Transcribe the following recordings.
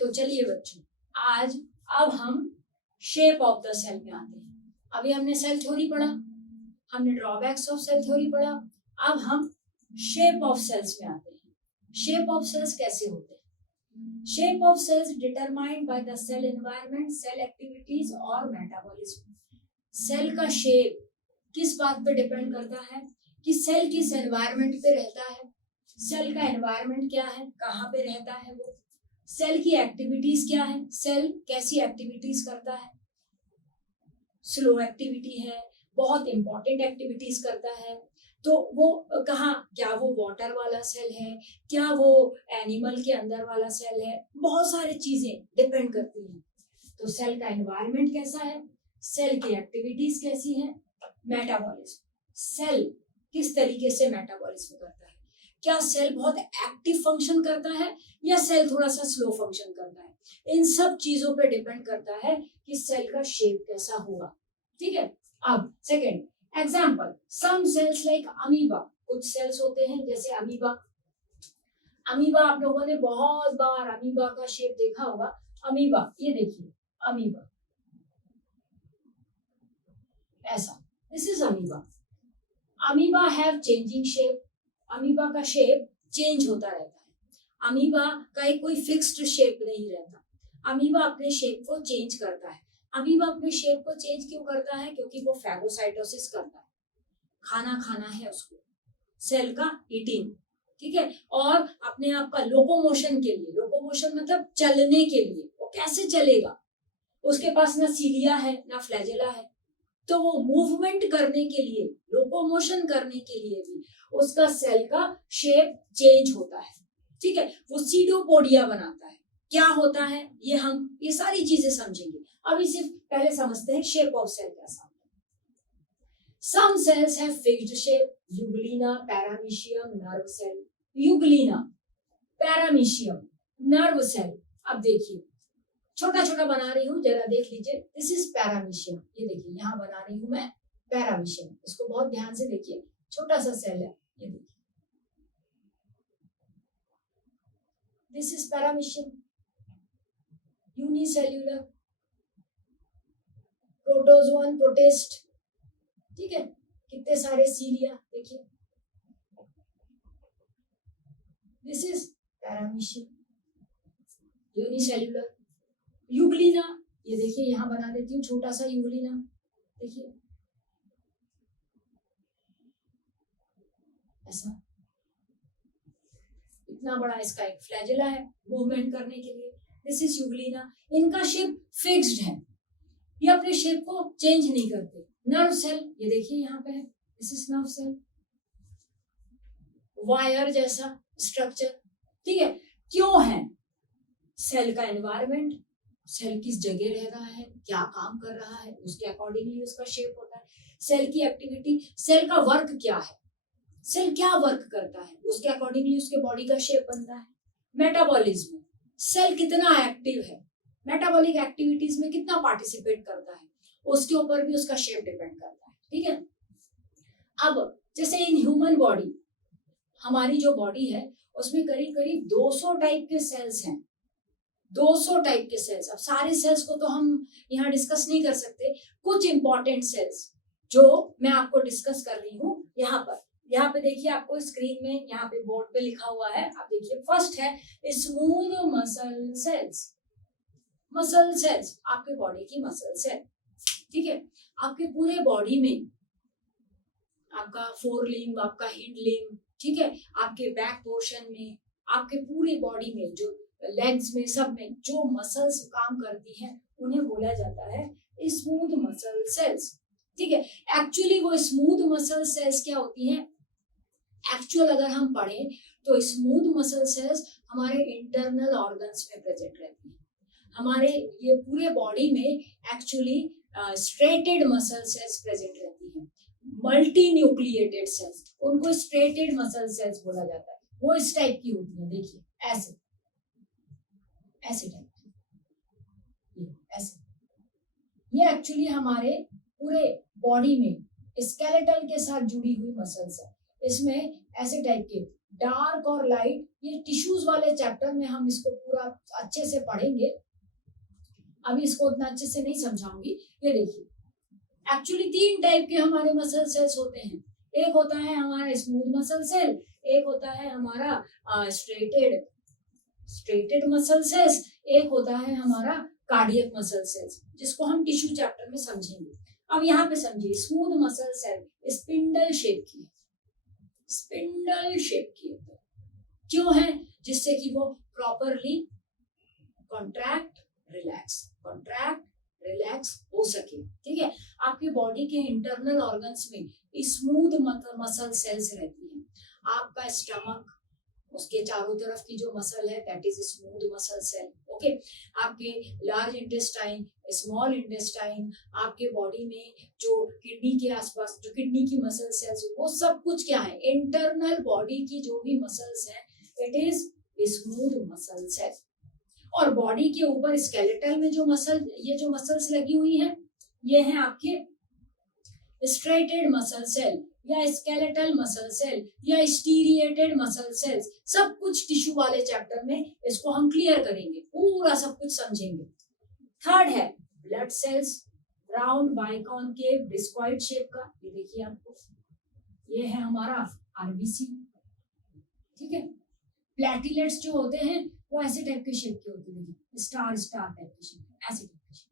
तो चलिए बच्चों, आज अब हम शेप ऑफ द सेल में आते हैं। अभी हमने सेल थ्योरी पढ़ा, हमने ड्रॉबैक्स ऑफ सेल थ्योरी पढ़ा, अब हम शेप ऑफ सेल्स में आते हैं। शेप ऑफ सेल्स कैसे होते हैं? Shape of cells determined by the cell environment, cell activities और मेटाबॉलिज्म। सेल का शेप किस बात पे डिपेंड करता है कि सेल किस एनवायरनमेंट पे रहता है, सेल का एनवायरनमेंट क्या है, कहाँ पे रहता है वो, सेल की एक्टिविटीज क्या है, सेल कैसी एक्टिविटीज करता है, स्लो एक्टिविटी है, बहुत इंपॉर्टेंट एक्टिविटीज करता है, तो वो कहाँ, क्या वो वाटर वाला सेल है, क्या वो एनिमल के अंदर वाला सेल है, बहुत सारी चीजें डिपेंड करती हैं। तो सेल का एनवायरनमेंट कैसा है, सेल की एक्टिविटीज कैसी है, मेटाबॉलिज्म, सेल किस तरीके से मेटाबॉलिज्म करता है, क्या सेल बहुत एक्टिव फंक्शन करता है या सेल थोड़ा सा स्लो फंक्शन करता है, इन सब चीजों पे डिपेंड करता है कि सेल का शेप कैसा होगा। ठीक है। अब सेकंड एग्जाम्पल, सम सेल्स लाइक अमीबा, कुछ सेल्स होते हैं जैसे अमीबा। अमीबा आप लोगों ने बहुत बार अमीबा का शेप देखा होगा। अमीबा, ये देखिए अमीबा ऐसा, this is amoeba. Amoeba have changing shape, amoeba का शेप चेंज होता रहता है। अमीबा का एक कोई फिक्स्ड शेप नहीं रहता, अमीबा अपने शेप को चेंज करता है। अमीबा अपने शेप को चेंज क्यों करता है? क्योंकि वो फैगोसाइटोसिस करता है, खाना खाना है उसको, सेल का ईटिंग, ठीक है। और अपने आप का लोकोमोशन के लिए, लोकोमोशन मतलब चलने के लिए, वो कैसे चलेगा, उसके पास ना सीलिया है ना फ्लैजेला है, तो वो मूवमेंट करने के लिए, लोकोमोशन करने के लिए भी उसका सेल का शेप चेंज होता है। ठीक है, वो सीडोपोडिया बनाता है। क्या होता है ये हम ये सारी चीजें समझेंगे। अभी सिर्फ पहले समझते हैं शेप ऑफ सेल कैसा होता है। Some cells have fixed shape, euglena, paramecium, nerve cell. Euglena, paramecium, nerve cell. अब देखिए छोटा छोटा बना रही हूँ, जरा देख लीजिए। दिस इज पैरामीशियम, ये देखिए यहाँ बना रही हूँ मैं पैरामीशियम, इसको बहुत ध्यान से देखिए, छोटा सा सेल है, ये देखिए this is paramecium. Unicellular, protozoan, protist, ठीक है, कितने सारे सीलिया देखिए, this is paramecium, unicellular. Euglena, ये देखिए यहाँ बना देती हूँ छोटा सा यूग्लिना, देखिए ऐसा, इतना बड़ा इसका एक फ्लैजेला है मूवमेंट करने के लिए। This is Euglena. इनका शेप फिक्स्ड है, ये अपने शेप को चेंज नहीं करते। नर्व सेल, ये देखिए यहाँ पे है, this is nerve cell, wire जैसा स्ट्रक्चर, ठीक है। क्यों है? सेल का एनवायरनमेंट, सेल किस जगह रह रहा है, क्या काम कर रहा है, उसके अकॉर्डिंगली उसका शेप होता है। सेल की एक्टिविटी, सेल का वर्क क्या है, सेल क्या वर्क करता है, उसके अकॉर्डिंगली उसके बॉडी का शेप बनता है। मेटाबॉलिज्म, सेल कितना एक्टिव है, मेटाबॉलिक एक्टिविटीज में कितना पार्टिसिपेट करता है, उसके ऊपर भी उसका शेप डिपेंड करता है। ठीक है। अब जैसे इन ह्यूमन बॉडी, हमारी जो बॉडी है उसमें करीब करीब 200 टाइप के सेल्स हैं, 200 टाइप के सेल्स। अब सारे सेल्स को तो हम यहाँ डिस्कस नहीं कर सकते, कुछ इंपॉर्टेंट सेल्स जो मैं आपको डिस्कस कर रही हूँ यहाँ पे देखिए, आपको स्क्रीन में यहाँ पे बोर्ड पे लिखा हुआ है, आप देखिए। फर्स्ट है smooth muscle cells. Muscle cells आपके बॉडी की मसल सेल, ठीक है। आपके पूरे बॉडी में, आपका फोर लिम्ब, आपका हिंड लिम्ब, ठीक है, आपके बैक पोर्शन में, आपके पूरे बॉडी में, जो लेग्स में, सब में जो मसल्स काम करती हैं उन्हें बोला जाता है स्मूथ मसल सेल्स। ठीक है। एक्चुअली वो स्मूथ मसल सेल्स क्या होती हैं? एक्चुअल अगर हम पढ़ें तो स्मूथ मसल सेल्स हमारे इंटरनल ऑर्गन्स में प्रेजेंट रहती हैं। हमारे ये पूरे बॉडी में actually striated muscle cells present रहती हैं, मल्टी न्यूक्लिएटेड सेल्स, उनको स्ट्रेटेड मसल सेल्स बोला जाता है। वो इस टाइप की होती है, देखिए ऐसे ऐसे टाइप की, ऐसे। ये एक्चुअली हमारे पूरे बॉडी में स्केलेटल के साथ जुड़ी हुई मसल्स है। इसमें ऐसे टाइप के डार्क और लाइट, ये टिश्यूज वाले चैप्टर में हम इसको पूरा अच्छे से पढ़ेंगे, अभी इसको उतना अच्छे से नहीं समझाऊंगी। ये देखिए, एक्चुअली 3 टाइप के हमारे मसल सेल्स होते हैं। एक होता है हमारा स्मूथ मसल सेल, एक होता है हमारा स्ट्रेटेड मसल सेल्स, एक होता है हमारा कार्डियक मसल सेल्स, जिसको हम टिश्यू चैप्टर में समझेंगे। अब यहाँ पे समझिए, smooth muscle cell spindle shape की है, स्पिंडल शेप की है। क्यों है? जिससे कि वो प्रॉपरली कॉन्ट्रैक्ट रिलैक्स हो सके। ठीक है, आपकी बॉडी के इंटरनल ऑर्गन्स में स्मूथ मसल सेल्स रहती है। आपका स्टमक, उसके चारों तरफ की जो मसल है that is smooth muscle cell. Okay, आपके लार्ज इंटेस्टाइन, स्मॉल इंटेस्टाइन, आपके बॉडी में जो किडनी के आसपास जो किडनी की मसल सेल्स, वो सब कुछ क्या है? इंटरनल बॉडी की जो भी मसल्स हैं it is smooth muscle cell. और बॉडी के ऊपर स्केलेटल में जो मसल्स लगी हुई हैं, ये हैं आपके स्ट्रेटेड मसल सेल या स्केलेटल मसल सेल या स्टीरिएटेड मसल सेल्स। सब कुछ टिश्यू वाले चैप्टर में इसको हम क्लियर करेंगे, पूरा सब कुछ समझेंगे। थर्ड है blood cells, round biconcave discoid shape का। ये देखिए आपको, ये है हमारा आरबीसी। ठीक है, प्लेटलेट्स जो होते हैं वो ऐसे टाइप के शेप के होते हैं, स्टार टाइप के शेप, ऐसे टाइप के शेप।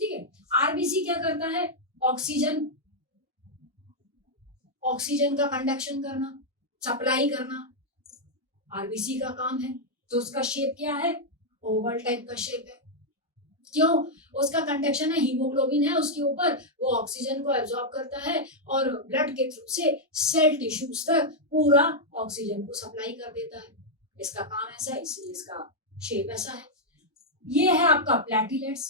ठीक है, आरबीसी क्या करता है? ऑक्सीजन का कंडक्शन करना, सप्लाई करना, आरबीसी का काम है। तो उसका शेप क्या है? ओवल टाइप का शेप है। क्यों? उसका कंडक्शन है, हीमोग्लोबिन है उसके ऊपर, वो ऑक्सीजन को एब्जॉर्ब करता है और ब्लड के थ्रू से सेल टिश्यूज तक पूरा ऑक्सीजन को सप्लाई कर देता है। इसका काम ऐसा है, इसलिए इसका शेप ऐसा है। ये है आपका प्लेटलेट्स।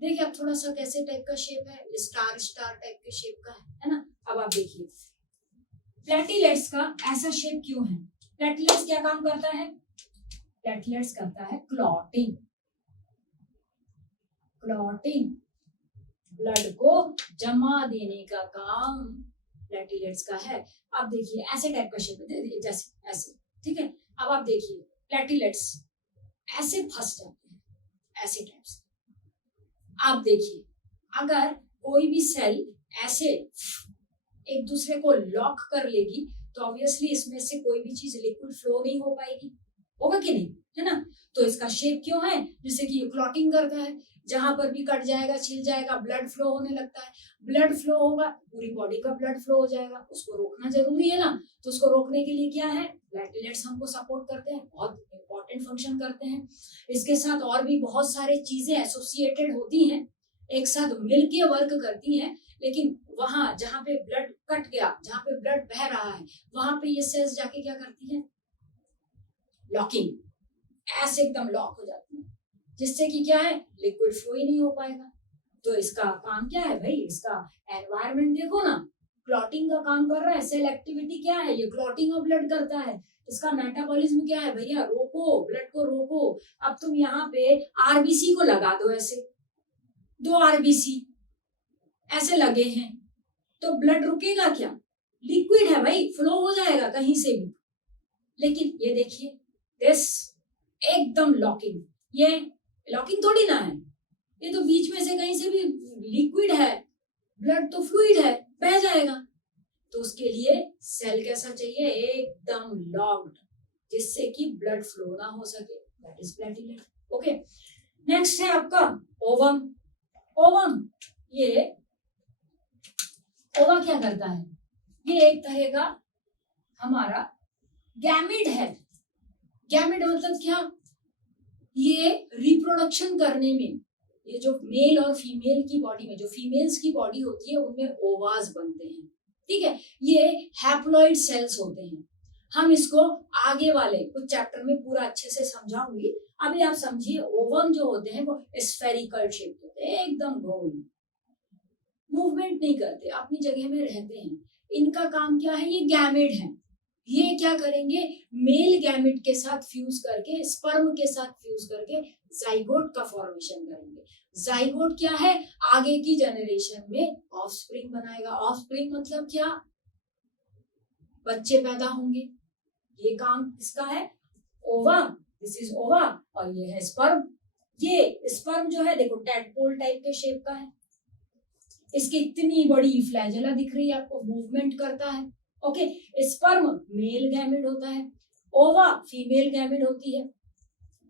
देखिए आप थोड़ा सा कैसे टाइप का शेप है, स्टार टाइप के शेप का है ना। अब आप देखिए प्लेटलेट्स का ऐसा शेप क्यों है? प्लेटलेट्स क्या काम करता है? प्लेटलेट्स करता है क्लॉटिंग, ब्लड को जमा देने का काम प्लेटलेट्स का है। अब देखिए ऐसे टाइप का शेप है, जैसे ऐसे। ठीक है, अब आप देखिए प्लेटलेट्स ऐसे फंस जाते हैं, ऐसे टाइप से। आप देखिए अगर कोई भी सेल ऐसे एक दूसरे को लॉक कर लेगी तो ऑब्वियसली इसमें से कोई भी चीज लिक्विड फ्लो नहीं हो पाएगी, होगा कि नहीं, है ना। तो इसका शेप क्यों है? जैसे कि क्लॉटिंग करता है, जहां पर भी कट जाएगा, छिल जाएगा, ब्लड फ्लो होने लगता है। ब्लड फ्लो होगा, पूरी बॉडी का ब्लड फ्लो हो जाएगा, उसको रोकना जरूरी है ना। तो उसको रोकने के लिए क्या है? प्लेटलेट्स हमको सपोर्ट करते हैं, बहुत इंपॉर्टेंट फंक्शन करते हैं। इसके साथ और भी बहुत सारे चीजें एसोसिएटेड होती हैं, एक साथ मिलके वर्क करती हैं। लेकिन वहां जहां पे ब्लड कट गया, जहां पे ब्लड बह रहा है, वहां पे ये सेल्स जाके क्या करती है? लॉकिंग, ऐसे एकदम लॉक हो जाती है, जिससे कि क्या है? लिक्विड फ्लो ही नहीं हो पाएगा। तो इसका काम क्या है भाई? इसका एनवायरनमेंट देखो ना, क्लॉटिंग का काम कर रहा है। सेल एक्टिविटी क्या है? ये क्लॉटिंग ऑफ ब्लड करता है। इसका मेटाबॉलिज्म क्या है भैया? रोको, ब्लड को रोको। अब तुम यहाँ पे आरबीसी को लगा दो, ऐसे 2 आरबीसी ऐसे लगे हैं, तो ब्लड रुकेगा क्या? लिक्विड है भाई, फ्लो हो जाएगा कहीं से भी। लेकिन ये देखिए दिस एकदम लॉकिंग, ये लॉकिंग थोड़ी ना है, ये तो बीच में से कहीं से भी लिक्विड है, ब्लड तो फ्लूइड है, बह जाएगा। तो उसके लिए सेल कैसा चाहिए? एकदम लॉक्ड, जिससे कि ब्लड फ्लो ना हो सके, that is platelet. Okay, next है आपका ओवम। ये ओवा क्या करता है? ये एक तरह का हमारा गैमिड है। गैमिड मतलब क्या? ये रिप्रोडक्शन करने में, ये जो मेल और फीमेल की बॉडी में, जो फीमेल्स की बॉडी होती है उनमें ओवाज बनते हैं। ठीक है, ये हैप्लॉइड सेल्स होते हैं। हम इसको आगे वाले कुछ चैप्टर में पूरा अच्छे से समझाऊंगी। अभी आप समझिए, ओवम जो होते हैं वो स्फेरिकल शेप होते हैं, एकदम गोल, मूवमेंट नहीं करते, अपनी जगह में रहते हैं। इनका काम क्या है? ये गैमेट है। ये क्या करेंगे, मेल गैमेट के साथ फ्यूज करके, स्पर्म के साथ फ्यूज करके जाइगोट का फॉर्मेशन करेंगे। जाइगोट क्या है, आगे की जनरेशन में ऑफस्प्रिंग बनाएगा। ऑफस्प्रिंग मतलब क्या, बच्चे पैदा होंगे। ये काम किसका है, ओवा, दिस इज ओवा, और ये है स्पर्म। ये स्पर्म जो है देखो टैडपोल टाइप के शेप का है, इसकी इतनी बड़ी फ्लैजेला दिख रही है आपको, मूवमेंट करता है। ओके, स्पर्म मेल गैमेट होता है, ओवा फीमेल गैमेट होती है।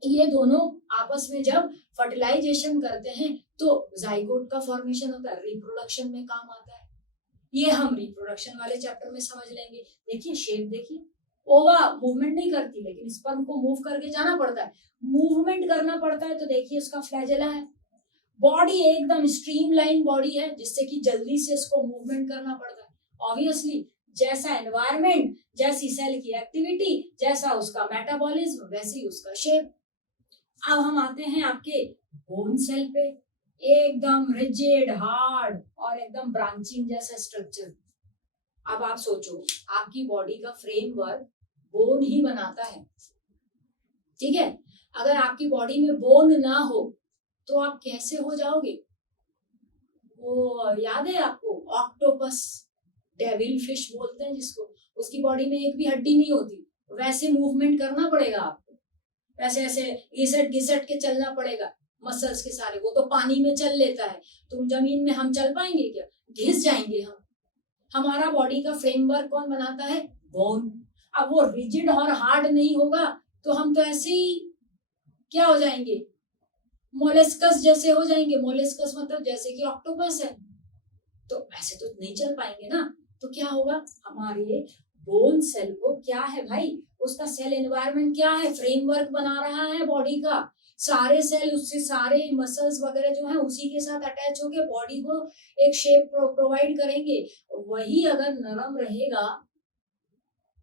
ये दोनों आपस में जब फर्टिलाइजेशन करते हैं तो जाइगोट का फॉर्मेशन होता है, रिप्रोडक्शन में काम आता है। ये हम रिप्रोडक्शन वाले चैप्टर में समझ लेंगे। देखिए शेप देखिए, ओवा मूवमेंट नहीं करती, लेकिन स्पर्म को मूव करके जाना पड़ता है, मूवमेंट करना पड़ता है। तो देखिए उसका फ्लैजेला है, बॉडी एकदम स्ट्रीमलाइन बॉडी है, जिससे कि जल्दी से इसको मूवमेंट करना पड़ता है। ऑब्वियसली जैसा एनवायरमेंट, जैसी सेल की एक्टिविटी, जैसा उसका मेटाबॉलिज्म, वैसी उसका शेप। अब हम आते हैं आपके बोन सेल पे, एकदम रिजिड हार्ड और एकदम ब्रांचिंग जैसा स्ट्रक्चर। अब आप सोचो, आपकी बॉडी का फ्रेमवर्क बोन ही बनाता है, ठीक है। अगर आपकी बॉडी में बोन ना हो तो आप कैसे हो जाओगे, वो याद है आपको, ऑक्टोपस, डेविल फिश बोलते हैं जिसको, उसकी बॉडी में एक भी हड्डी नहीं होती, वैसे मूवमेंट करना पड़ेगा आपको, वैसे ऐसे घिसट घिसट के चलना पड़ेगा मसल्स के सारे। वो तो पानी में चल लेता है, तुम जमीन में हम चल पाएंगे क्या, घिस जाएंगे हम। हमारा बॉडी का फ्रेमवर्क कौन बनाता है, बोन। अब वो रिजिड और हार्ड नहीं होगा तो हम तो ऐसे ही क्या हो जाएंगे, मोलेस्कस जैसे हो जाएंगे। मोलेस्कस मतलब जैसे कि ऑक्टोपस है, तो ऐसे तो नहीं चल पाएंगे ना। तो क्या होगा, हमारे बोन सेल को क्या है भाई, उसका सेल एनवायरनमेंट क्या है, फ्रेमवर्क बना रहा है बॉडी का। सारे सेल उससे, सारे मसल्स वगैरह जो है उसी के साथ अटैच होके बॉडी को एक शेप प्रोवाइड करेंगे। वही अगर नरम रहेगा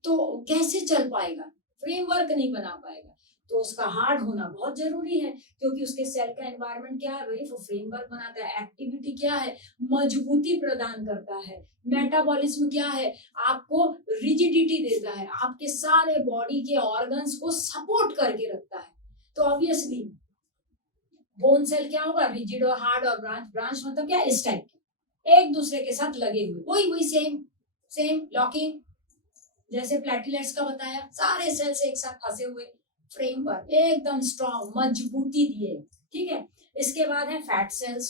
तो कैसे चल पाएगा, फ्रेमवर्क नहीं बना पाएगा। तो उसका हार्ड होना बहुत जरूरी है, क्योंकि उसके सेल का एनवायरनमेंट क्या है भाई, वो फ्रेमवर्क बनाता है। एक्टिविटी क्या है, मजबूती प्रदान करता है। मेटाबॉलिज्म क्या है, आपको रिजिडिटी देता है, आपके सारे बॉडी के ऑर्गन्स को सपोर्ट करके रखता है। तो ऑब्वियसली बोन सेल क्या होगा, रिजिड और हार्ड, और ब्रांच, ब्रांच मतलब क्या, इस टाइप के एक दूसरे के साथ लगे हुए, वही सेम सेम लॉकिंग, जैसे प्लेटलेट्स का बताया, सारे सेल्स एक साथ फंसे हुए, फ्रेमवर्क एकदम स्ट्रॉन्ग, मजबूती दिए, ठीक है। इसके बाद है फैट सेल्स।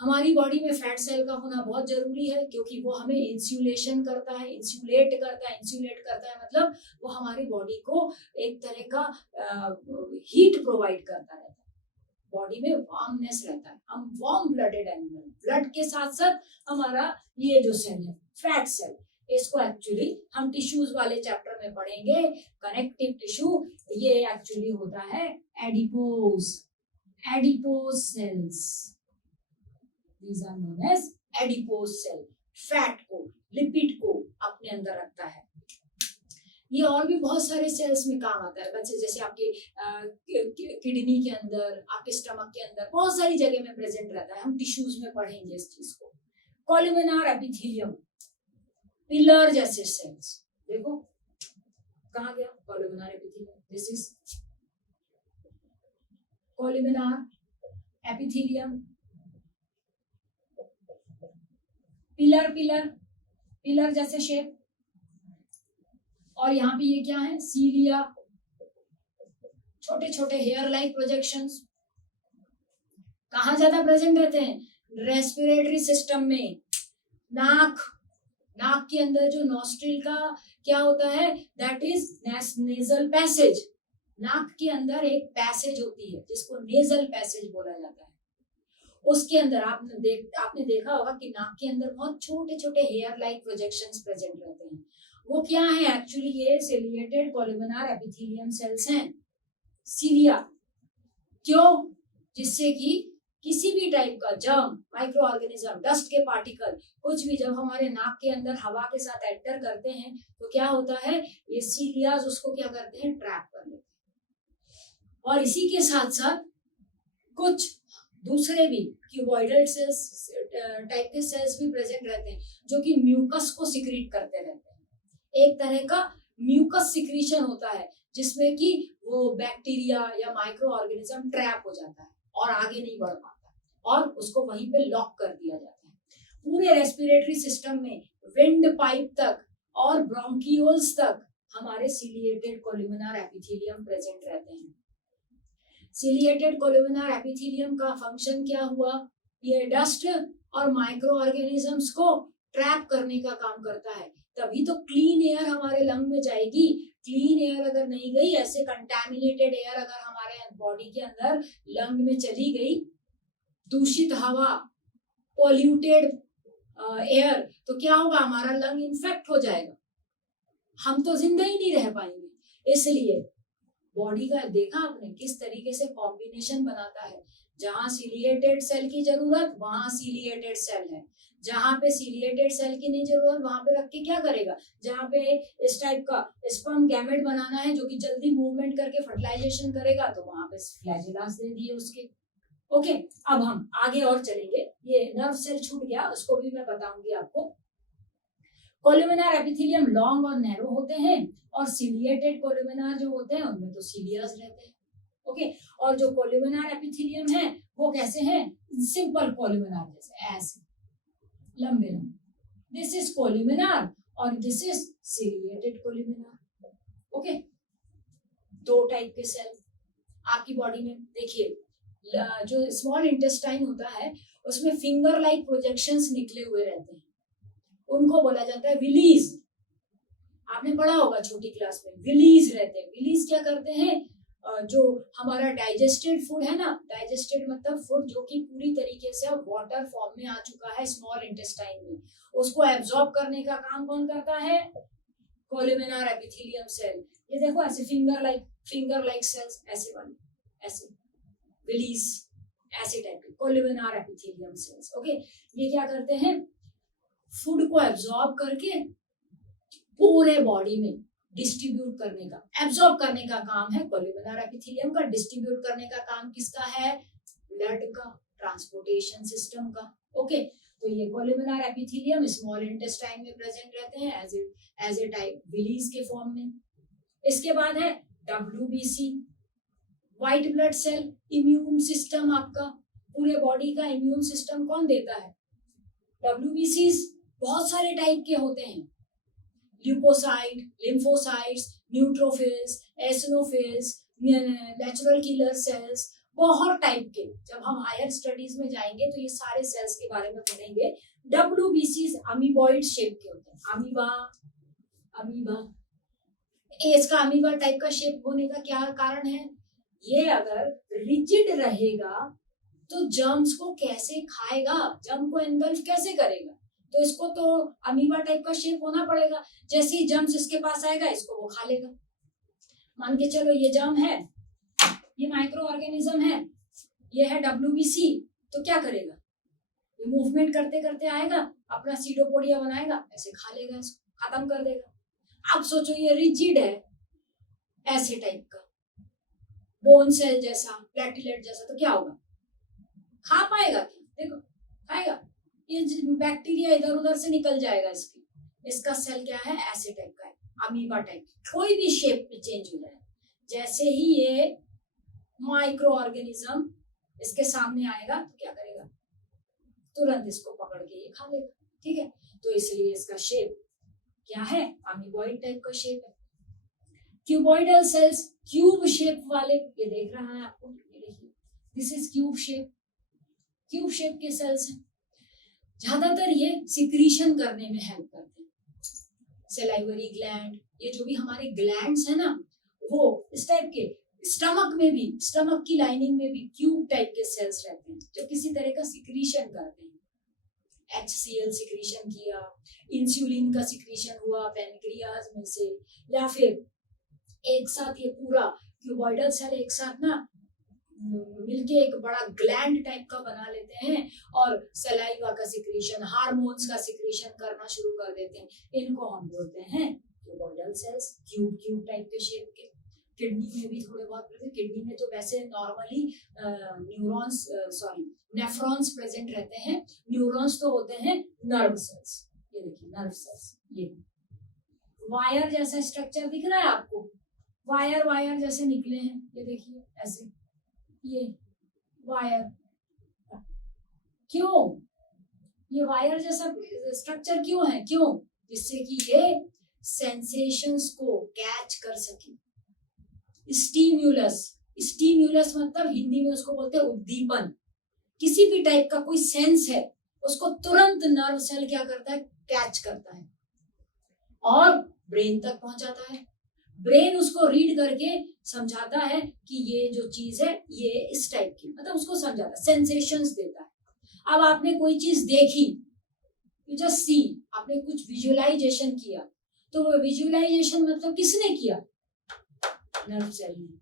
हमारी बॉडी में फैट सेल का होना बहुत जरूरी है, क्योंकि वो हमें इंसुलेशन करता है, इंसुलेट करता है। इंसुलेट करता है मतलब वो हमारी बॉडी को एक तरह का हीट प्रोवाइड करता रहता है, बॉडी में वार्मनेस रहता है। हम वार्म ब्लडेड एनिमल, ब्लड के साथ साथ हमारा ये जो सेल है फैट सेल, इसको एक्चुअली हम टिश्यूज वाले चैप्टर में पढ़ेंगे, कनेक्टिव टिश्यू। ये एक्चुअली होता है adipose, adipose cells, these are known as adipose cell. Fat को, लिपिड को अपने अंदर रखता है। ये और भी बहुत सारे सेल्स में काम आता है, जैसे आपके किडनी के अंदर, आपके स्टमक के अंदर, बहुत सारी जगह में प्रेजेंट रहता है। हम टिश्यूज में पढ़ेंगे इस चीज को। कॉलमनार एपिथेलियम, पिलर जैसे सेल्स, देखो कहाँ गया columnar epithelium, this is columnar epithelium. Pillar pillar pillar जैसे शेप, और यहाँ पे ये क्या है, सीलिया, छोटे छोटे हेयर लाइक प्रोजेक्शंस। कहाँ ज्यादा प्रेजेंट रहते हैं, रेस्पिरेटरी सिस्टम में। नाक, नाक के अंदर जो नॉस्ट्रिल का क्या होता है, दैट इज नेजल पैसेज। नाक के अंदर एक पैसेज होती है जिसको नेजल पैसेज बोला जाता है। उसके अंदर आपने देखा होगा कि नाक के अंदर बहुत छोटे छोटे हेयर लाइक प्रोजेक्शंस प्रेजेंट रहते हैं। वो क्या है एक्चुअली, ये सिलिएटेड कॉलमनार एपिथेलियम सेल्स हैं, सीलिया। क्यों, जिससे कि किसी भी टाइप का जर्म, माइक्रो ऑर्गेनिज्म, डस्ट के पार्टिकल, कुछ भी जब हमारे नाक के अंदर हवा के साथ एंटर करते हैं तो क्या होता है, ये सीलियाज उसको क्या करते हैं, ट्रैप कर लेते हैं। और इसी के साथ साथ कुछ दूसरे भी क्यूबॉइडल सेल्स टाइप के सेल्स भी प्रेजेंट रहते हैं, जो कि म्यूकस को सिक्रीट करते रहते हैं। एक तरह का म्यूकस सिक्रीशन होता है जिसमें कि वो बैक्टीरिया या माइक्रो ऑर्गेनिज्म ट्रैप हो जाता है और आगे नहीं बढ़ पाता और उसको वहीं पे लॉक कर दिया जाता है। पूरे रेस्पिरेटरी सिस्टम में विंड पाइप तक और ब्रोंकियोल्स तक हमारे सिलिएटेड कोल्यूमिनर एपिथेलियम प्रेजेंट रहते हैं। सिलिएटेड कोल्यूमिनर एपिथेलियम का फंक्शन क्या हुआ? ये डस्ट और माइक्रो ऑर्गेनिजम्स को ट्रैप करने का काम करता है, तभी तो क्लीन एयर हमारे लंग में जाएगी। क्लीन एयर अगर नहीं गई, ऐसे कंटैमिनेटेड एयर अगर हमारे बॉडी के अंदर लंग में चली गई, दूषित हवा, पॉल्यूटेड एयर, तो क्या होगा? हमारा लंग इन्फेक्ट हो जाएगा, हम तो जिंदा ही नहीं रह पाएंगे। इसलिए बॉडी का देखा आपने किस तरीके से कॉम्बिनेशन बनाता है, जहां सिलिएटेड सेल की जरूरत वहां सिलिएटेड सेल है, जहां पे सिलिएटेड सेल की नहीं जरूरत वहां पे रख के क्या करेगा? जहां पे इस टाइप का स्पर्म गैमेट बनाना है जो कि जल्दी मूवमेंट करके फर्टिलाइजेशन करेगा, तो वहां पे फ्लैजेलास दे दिए उसके। ओके, अब हम आगे और चलेंगे। ये नर्व सेल छूट गया, उसको भी मैं बताऊंगी आपको। कोल्यूमिनर एपिथेलियम लॉन्ग और नैरो होते हैं और सिलिएटेड कोल्यूमिनर जो होते हैं उनमें तो सिलियस रहते हैं। ओके, और जो कोल्यूमिनर एपिथेलियम है वो कैसे हैं? सिंपल कोल्यूमिनर जैसे, ऐसे लंबे लंबे। दिस इज कोल्यूमिनर और दिस इज सिलिएटेड कोल्यूमिनर। ओके, दो टाइप के सेल आपकी बॉडी में देखिए। जो स्मॉल इंटेस्टाइन होता है उसमें फिंगर लाइक प्रोजेक्शंस निकले हुए रहते हैं, उनको बोला जाता है विलीज। आपने पढ़ा होगा छोटी क्लास में, विलीज रहते हैं। विलीज क्या करते हैं? जो हमारा डाइजेस्टेड फूड है ना, डाइजेस्टेड मतलब फूड जो कि पूरी तरीके से वाटर फॉर्म में आ चुका है स्मॉल इंटेस्टाइन में, उसको एब्जॉर्ब करने का काम कौन करता है? कोल्यूमिनर एपिथेलियम सेल। ये देखो ऐसे फिंगर लाइक सेल्स, ऐसे वाले, ऐसे विलीज, ऐसे टाइप के कोल्यूमिनर एपिथेलियम सेल्स। ओके, ये क्या करते हैं? फूड को एब्जॉर्ब करके पूरे बॉडी में डिस्ट्रीब्यूट करने का, एब्जॉर्ब करने का काम है कोल्यूमिनर एपिथेलियम का। डिस्ट्रीब्यूट करने का काम किसका है? ब्लड का, ट्रांसपोर्टेशन सिस्टम का। ओके, तो ये कोल्यूमिनर एपिथेलियम स्मॉल इंटेस्टाइन में प्रेजेंट रहते हैं एज ए टाइप विलीज के फॉर्म में। इसके बाद है WBC, white blood cell. Immune system आपका, पूरे बॉडी का इम्यून सिस्टम कौन देता है? WBCs बहुत सारे टाइप के होते हैं, leukocyte, lymphocytes, neutrophils, eosinophils, natural killer cells, बहुत टाइप के। जब हम हायर स्टडीज में जाएंगे तो ये सारे सेल्स के बारे में पढ़ेंगे। WBCs अमीबॉइड शेप के होते हैं, अमीबा। इसका अमीबा टाइप का शेप होने का क्या कारण है? ये अगर रिजिड रहेगा तो जर्म्स को कैसे खाएगा, जर्म को एनगल्फ कैसे करेगा? तो इसको तो अमीबा टाइप का शेप होना पड़ेगा। जैसे ही जर्म्स इसके पास आएगा इसको वो खा लेगा। मान के चलो ये जर्म है, ये माइक्रो ऑर्गेनिज्म है, ये है WBC, तो क्या करेगा? ये मूवमेंट करते करते आएगा, अपना सीडोपोडिया बनाएगा, ऐसे खा लेगा, इसको खत्म कर देगा। अब सोचो ये रिजिड है, ऐसे टाइप का बोन सेल जैसा, प्लेटलेट जैसा, तो क्या होगा? खा पाएगा क्या? देखो खाएगा, ये बैक्टीरिया इधर उधर से निकल जाएगा। इसका सेल क्या है? ऐसे टाइप का है, अमीबा टाइप। कोई भी शेप में चेंज हो जाए, जैसे ही ये माइक्रो ऑर्गेनिज्म इसके सामने आएगा तो क्या करेगा? तुरंत इसको पकड़ के ये खा लेगा। ठीक है, तो इसलिए इसका शेप क्या है? अमीबॉइड टाइप का शेप है। क्यूबॉइडल सेल्स, क्यूब शेप वाले, ये देख रहा है आपको, ये देखिए, this is cube shape. Cube shape के सेल्स हैं, ज्यादातर ये सिक्रीशन करने में हेल्प करते हैं। सेलाइवरी ग्लैंड, ये जो भी हमारे ग्लैंड्स है ना, वो इस टाइप के, स्टमक में भी, स्टमक की लाइनिंग में भी क्यूब टाइप के सेल्स रहते हैं जो किसी तरह का सिक्रीशन करते हैं। HCl सिक्रीशन किया, इंसुलिन का सिक्रीशन हुआ पैनक्रियाज में से, या फिर एक साथ ये पूरा क्यूबॉइडल सेल एक साथ ना मिलके एक बड़ा ग्लैंड टाइप का बना लेते हैं और सलाइवा का सिक्रीशन, हार्मोन्स का सिक्रीशन करना शुरू कर देते हैं। इनको हम बोलते हैं क्यूबॉइडल सेल्स, क्यूब टाइप के शेप के। किडनी में भी थोड़े बहुत, किडनी में तो वैसे नॉर्मली नेफ्रॉन्स प्रेजेंट रहते हैं, न्यूरॉन्स तो होते हैं नर्व सेल्स। ये देखिए नर्व सेल्स, ये वायर जैसा स्ट्रक्चर दिख रहा है आपको, वायर वायर जैसे निकले हैं, ये देखिए ऐसे, ये वायर, क्यों ये वायर जैसा स्ट्रक्चर क्यों है, क्यों, जिससे कि ये सेंसेशंस को कैच कर सके। स्टिम्युलस, स्टिम्युलस मतलब हिंदी में उसको बोलते हैं उद्दीपन। किसी भी टाइप का कोई सेंस है उसको तुरंत नर्व सेल क्या करता है, कैच करता है और ब्रेन तक पहुंचाता है। ब्रेन उसको रीड करके समझाता है कि ये जो चीज है ये इस टाइप की, मतलब उसको समझाता है, सेंसेशंस देता है। अब आपने कोई चीज देखी, यू जस्ट सी, आपने कुछ विजुअलाइजेशन किया, तो वो विजुअलाइजेशन मतलब किसने किया, नर्व सेल ने।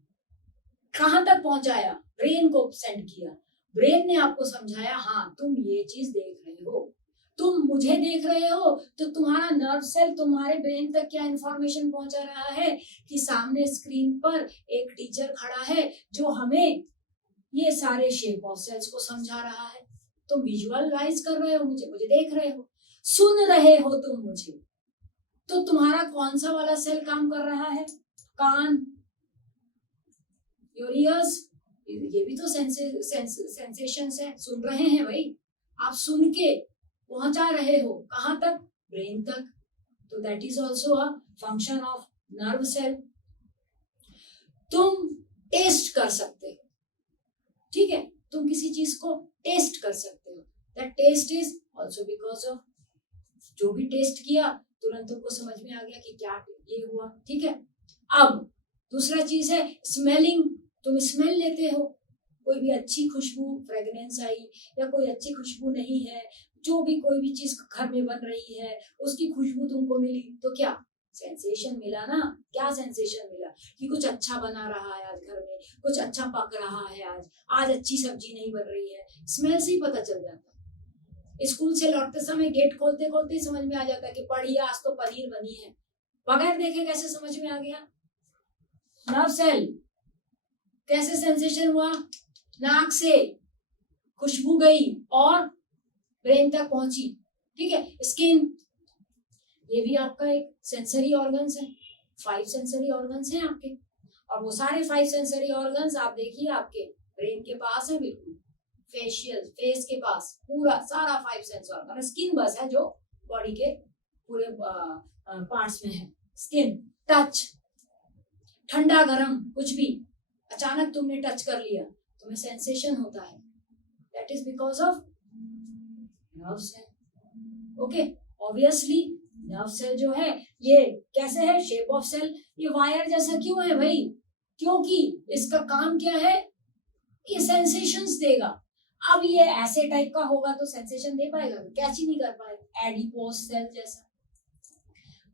कहां तक पहुंचाया, ब्रेन को सेंड किया, ब्रेन ने आपको समझाया हाँ तुम ये चीज देख रहे हो, तुम मुझे देख रहे हो, तो तुम्हारा नर्व सेल तुम्हारे ब्रेन तक क्या इंफॉर्मेशन पहुंचा रहा है कि सामने स्क्रीन पर एक टीचर खड़ा है जो हमें ये सारे शेप ऑफ सेल्स को समझा रहा है। तुम विजुअलाइज कर रहे हो मुझे, मुझे देख रहे हो, सुन रहे हो तुम मुझे, तो तुम्हारा कौन सा वाला सेल काम कर रहा है, कान, योर ईयर्स, ये भी तो सेंसेशंस है, सुन रहे हैं भाई, आप सुन के पहुंचा रहे हो कहां तक, ब्रेन तक, तो that is also a function of nerve cell. तुम टेस्ट कर सकते हो, ठीक है, तुम किसी चीज को टेस्ट कर सकते हो, that test is also because of, जो भी टेस्ट किया तुरंत तुमको समझ में आ गया कि क्या ये हुआ, ठीक है। अब दूसरा चीज है स्मेलिंग, तुम स्मेल लेते हो, कोई भी अच्छी खुशबू, फ्रेग्रेंस आई, या कोई अच्छी खुशबू नहीं है, जो भी कोई भी चीज घर में बन रही है उसकी खुशबू तुमको मिली, तो क्या सेंसेशन मिला ना, क्या सेंसेशन मिला कि कुछ अच्छा बना रहा है आज घर में, कुछ अच्छा पक रहा है, आज अच्छी सब्जी नहीं बन रही है, स्मेल से ही पता चल जाता है। स्कूल से लौटते समय गेट खोलते खोलते ही समझ में आ जाता है कि पढ़िए आज तो पनीर बनी है, बगैर देखे कैसे समझ में आ गया, नर्व सेल, कैसे सेंसेशन हुआ, नाक से खुशबू गई और ब्रेन तक पहुंची, ठीक है। स्किन, ये भी आपका एक सेंसरी ऑर्गन्स है, 5 सेंसरी ऑर्गन्स हैं आपके, और वो सारे 5 सेंसरी ऑर्गन्स आप देखिए आपके ब्रेन के पास है, बिल्कुल फेशियल, फेस के पास पूरा सारा 5 सेंस ऑर्गन, स्किन बस है जो बॉडी के पूरे पार्ट्स में है। स्किन, टच, ठंडा गरम कुछ भी अचानक तुमने टच कर लिया, तुम्हें सेंसेशन होता है, that is because of nerve cell. Okay, obviously nerve cell जो है ये कैसे है, शेप ऑफ सेल, ये वायर जैसा क्यों है भाई, क्योंकि इसका काम क्या है, ये सेंसेशंस देगा। अब ये ऐसे टाइप का होगा तो सेंसेशन दे पाएगा, कैच ही नहीं कर पाएगा। एडिपोज सेल जैसा,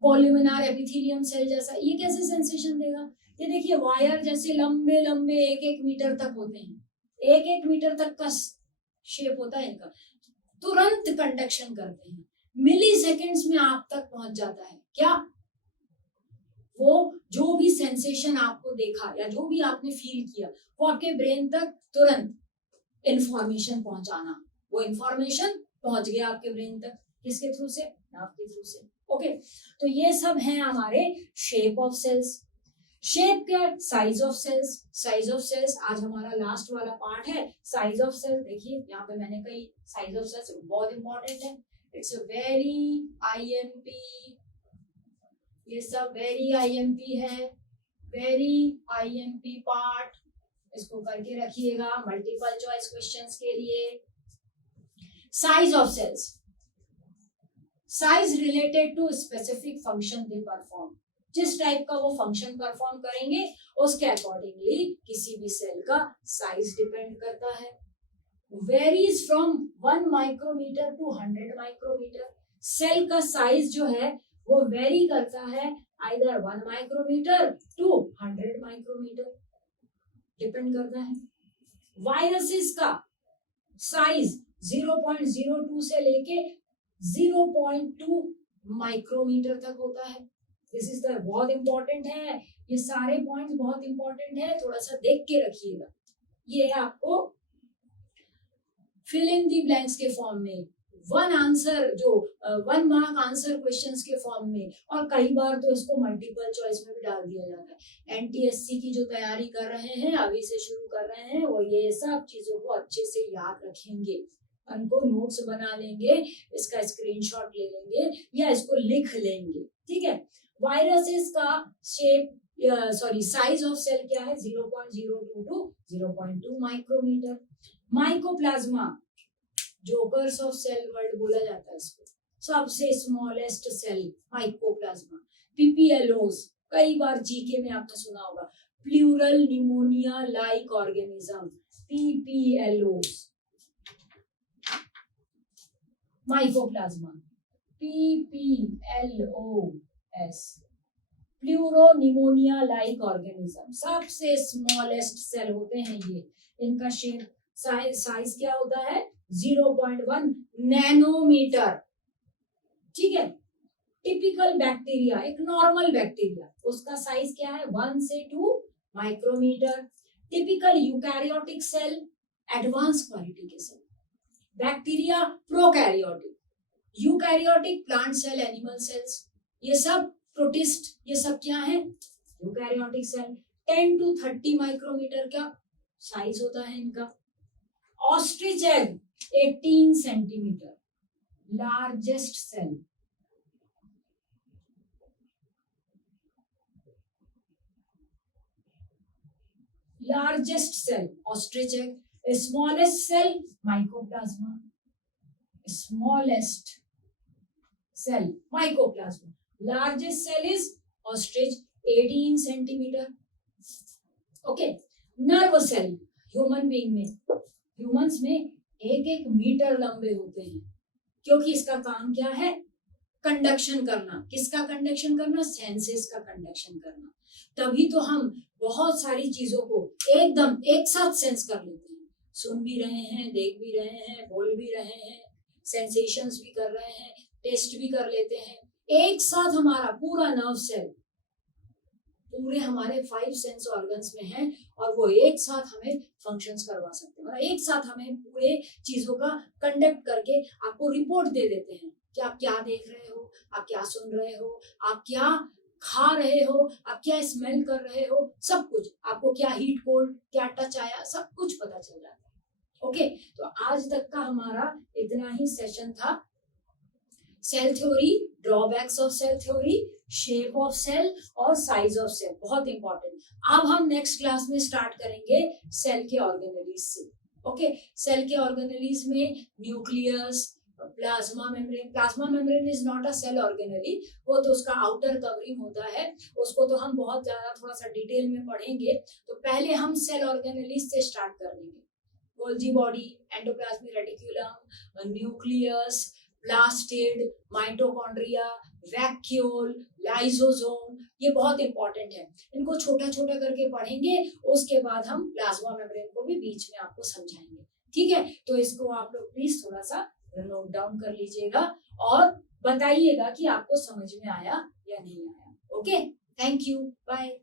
पॉल्यूमिनार एपिथेलियम सेल जैसा, ये कैसे सेंसेशन देगा। ये देखिए वायर जैसे लंबे लंबे 1-1 मीटर तक होते हैं, 1-1 मीटर तक का शेप होता है इनका, तुरंत कंडक्शन करते हैं, मिली सेकेंड्स में आप तक पहुंच जाता है क्या, वो जो भी सेंसेशन आपको देखा या जो भी आपने फील किया वो आपके ब्रेन तक तुरंत इंफॉर्मेशन पहुंचाना, वो इंफॉर्मेशन पहुंच गया आपके ब्रेन तक, किसके थ्रू से, नर्व के थ्रू से। ओके, तो ये सब हैं हमारे शेप ऑफ सेल्स। शेप क्या, size of cells, size of cells आज हमारा लास्ट वाला पार्ट है। साइज ऑफ सेल देखिए यहाँ पे मैंने कई साइज ऑफ सेल्स, बहुत इंपॉर्टेंट है, इट्स अ वेरी आईएमपी, ये सब वेरी आईएमपी है, वेरी आईएमपी पार्ट, इसको करके रखिएगा मल्टीपल चॉइस क्वेश्चंस के लिए। Size of cells, size related to specific function they perform, जिस टाइप का वो फंक्शन परफॉर्म करेंगे उसके अकॉर्डिंगली किसी भी सेल का साइज डिपेंड करता है। Varies from 1 micrometre to 100 micrometre, cell का साइज जो है वो वेरी करता है either 1 micrometre to 100 micrometre, depend करता है। वायरसेस का साइज 0.02 से लेके 0.2 माइक्रोमीटर तक होता है। दिस इज द बहुत इंपॉर्टेंट है, ये सारे पॉइंट्स बहुत इंपॉर्टेंट है, थोड़ा सा देख के रखिएगा। ये आपको फिल इन दी ब्लैंक्स के फॉर्म में वन आंसर जो 1 मार्क आंसर क्वेश्चंस के फॉर्म में, और कई बार तो इसको मल्टीपल चॉइस में भी डाल दिया जाता है। एनटीएससी की जो तैयारी कर रहे हैं, अभी से शुरू कर रहे हैं, वो ये सब चीजों को अच्छे से याद रखेंगे, उनको नोट्स बना लेंगे, इसका स्क्रीनशॉट ले लेंगे या इसको लिख लेंगे, ठीक है। वायरसेस का शेप साइज ऑफ सेल क्या है, 0.02 to 0.2 micrometre. Mycoplasma, jokers of cell world बोला जाता है इसको, सबसे स्मॉलेस्ट सेल माइकोप्लाज्मा। पीपीएलओस, कई बार जीके में आपने सुना होगा, pleural pneumonia like organism, PPLOs, mycoplasma, PPLOs, pleuro pneumonia like organism, सबसे स्मॉलेस्ट सेल होते हैं ये। इनका शेप साइज क्या होता है, 0.1 नैनोमीटर, ठीक है। टिपिकल बैक्टीरिया, एक नॉर्मल बैक्टीरिया, उसका साइज क्या है, 1 से 2 micrometre. Typical eukaryotic cell, advance quality के cell. Bacteria prokaryotic, eukaryotic plant cell, animal cells, ये सब प्रोटिस्ट, ये सब क्या है, यूकैरियोटिक सेल। 10 to 30 माइक्रोमीटर का साइज होता है इनका। Ostrich egg 18 centimetre, largest cell. Largest cell ostrich egg. Smallest cell mycoplasma, smallest cell mycoplasma. Largest cell is ostrich, 18 centimetre. Okay, nerve cell, human being में, humans में 1-1 metre लंबे होते हैं, क्योंकि इसका काम क्या है, कंडक्शन करना। किसका कंडक्शन करना, सेंसेस का कंडक्शन करना। तभी तो हम बहुत सारी चीजों को एकदम एक साथ सेंस कर लेते हैं, सुन भी रहे हैं, देख भी रहे हैं, बोल भी रहे हैं, सेंसेशंस भी कर रहे हैं, टेस्ट भी कर लेते हैं। एक साथ हमारा पूरा नर्व सेल पूरे हमारे 5 सेंस ऑर्गन्स में है, और वो एक साथ हमें फंक्शंस करवा सकते हैं, और एक साथ हमें पूरे चीजों का कंडक्ट करके आपको रिपोर्ट दे देते हैं कि आप क्या देख रहे हो, आप क्या सुन रहे हो, आप क्या खा रहे हो, आप क्या स्मेल कर रहे हो, सब कुछ आपको, क्या हीट कोल्ड, क्या टच आया, सब कुछ पता चल जाता है। ओके, तो आज तक का हमारा इतना ही सेशन था। Cell theory, drawbacks of cell theory, shape of cell और साइज ऑफ सेल, बहुत इंपॉर्टेंट। अब हम नेक्स्ट क्लास में स्टार्ट करेंगे सेल के ऑर्गेनेलीज से। ओके, सेल के ऑर्गेनेलीज में nucleus, plasma membrane. Plasma membrane is not a cell organelle, वो तो उसका आउटर कवरिंग होता है, उसको तो हम बहुत ज्यादा थोड़ा सा डिटेल में पढ़ेंगे। तो पहले हम सेल ऑर्गेनेलीज से स्टार्ट कर लेंगे। Golgi body, endoplasmic reticulum, nucleus, plastid, mitochondria, vacuole, lysosome, ये बहुत इंपॉर्टेंट है। इनको छोटा छोटा करके पढ़ेंगे, उसके बाद हम प्लाज्मा मेम्ब्रेन को भी बीच में आपको समझाएंगे, ठीक है। तो इसको आप लोग प्लीज थोड़ा सा नोट डाउन कर लीजिएगा और बताइएगा कि आपको समझ में आया या नहीं आया। Okay, thank you, bye.